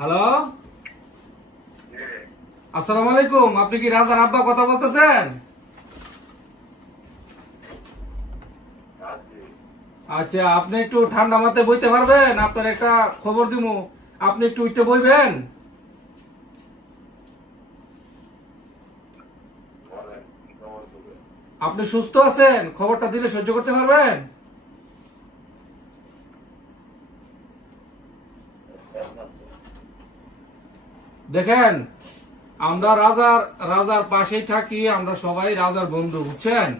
Hello, আসসালামু আলাইকুম। আপনি কি রাজার আব্বা কথা বলতেছেন? আচ্ছা, আপনি একটু ঠান্ডা মাথায় বইতে পারবেন? আপনার একটা খবর দিমু, আপনি একটু উঠতে বইবেন? আপনি সুস্থ আছেন? খবরটা দিলে সহ্য করতে পারবেন? দেখেন, আমরা রাজার রাজার পাশেই থাকি, আমরা সবাই রাজার বন্ধু, বুঝছেন?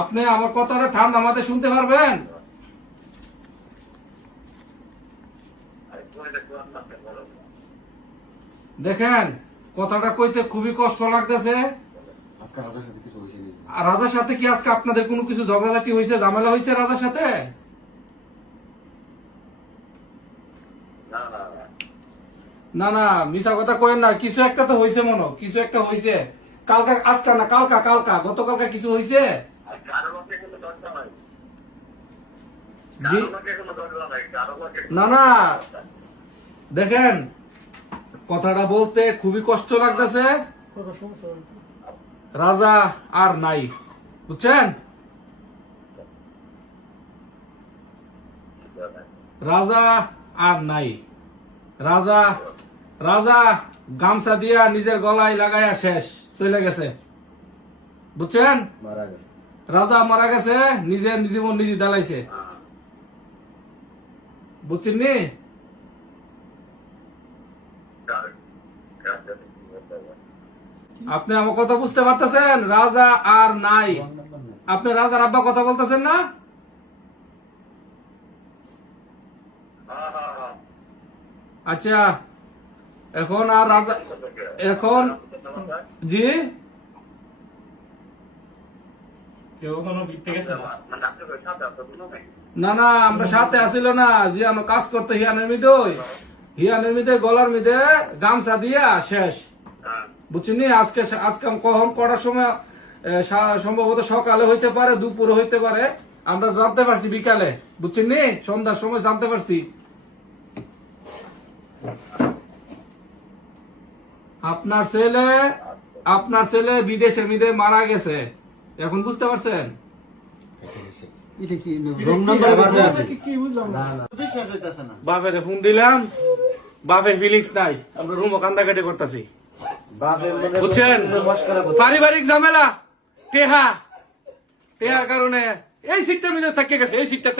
আপনি আমার কথাটা ঠান্ডা মাথায় শুনতে পারবেন? দেখেন, কথাটা কইতে খুবই কষ্ট লাগতেছে। আজকে রাজার সাথে কিছু হয়েছে নাকি? আর রাজার সাথে কি আজকে আপনাদের কোনো কিছু ঝগড়াঝাটি হয়েছে, ঝামেলা হয়েছে রাজার সাথে? না না, মিশা কথা কয়েন না। কিছু একটা তো হয়েছে, মনে কিছু একটা হয়েছে। কালকা, আজকা না, কালকা কালকা গতকালকা কিছু হয়েছে। জি না না, দেখেন, কথাটা বলতে খুবই কষ্ট লাগতেছে। রাজা আর নাই, বুঝছেন? রাজা আর নাই। রাজা রাজা গামছা দিয়া নিজের গলায় লাগাইয়া শেষ, চলে গেছে, বুঝছেন? মারা গেছে। রাজা মারা গেছে, নিজের জীবন নিজে দালাইছে, বুঝছেন নি? আপনি আমার কথা বুঝতে পারতেছেন? রাজা আর নাই। আপনি রাজার আব্বা কথা বলতেছেন না? আচ্ছা, এখন আর রাজা, এখন জি না না, আমরা সাথে আসিল না, জিয়ানো কাজ করতে হিয়ানের মিদে গলার মিদে গামছা দিয়া শেষ, বুঝছেন? আজকে আজকে কখন কটার সময়, সম্ভবত সকালে হইতে পারে, দুপুরে হইতে পারে, আমরা জানতে পারছি বিকালে, বুঝছেন নি? সন্ধ্যার সময় জানতে পারছি। আপনার ছেলে বিদেশের মিদে মারা গেছে, এখন বুঝতে পারছেন? এটা কি রং নাম্বার? বাপের ফোন দিলাম, বাপের ফিলিংস নাই, আমরা রুমও কান্দাকাটি করতেছি, বুঝছেন? পারিবারিক ঝামেলা, টেহার কারণে এই সিটটার মধ্যে থেকে গেছে, এই সিটটা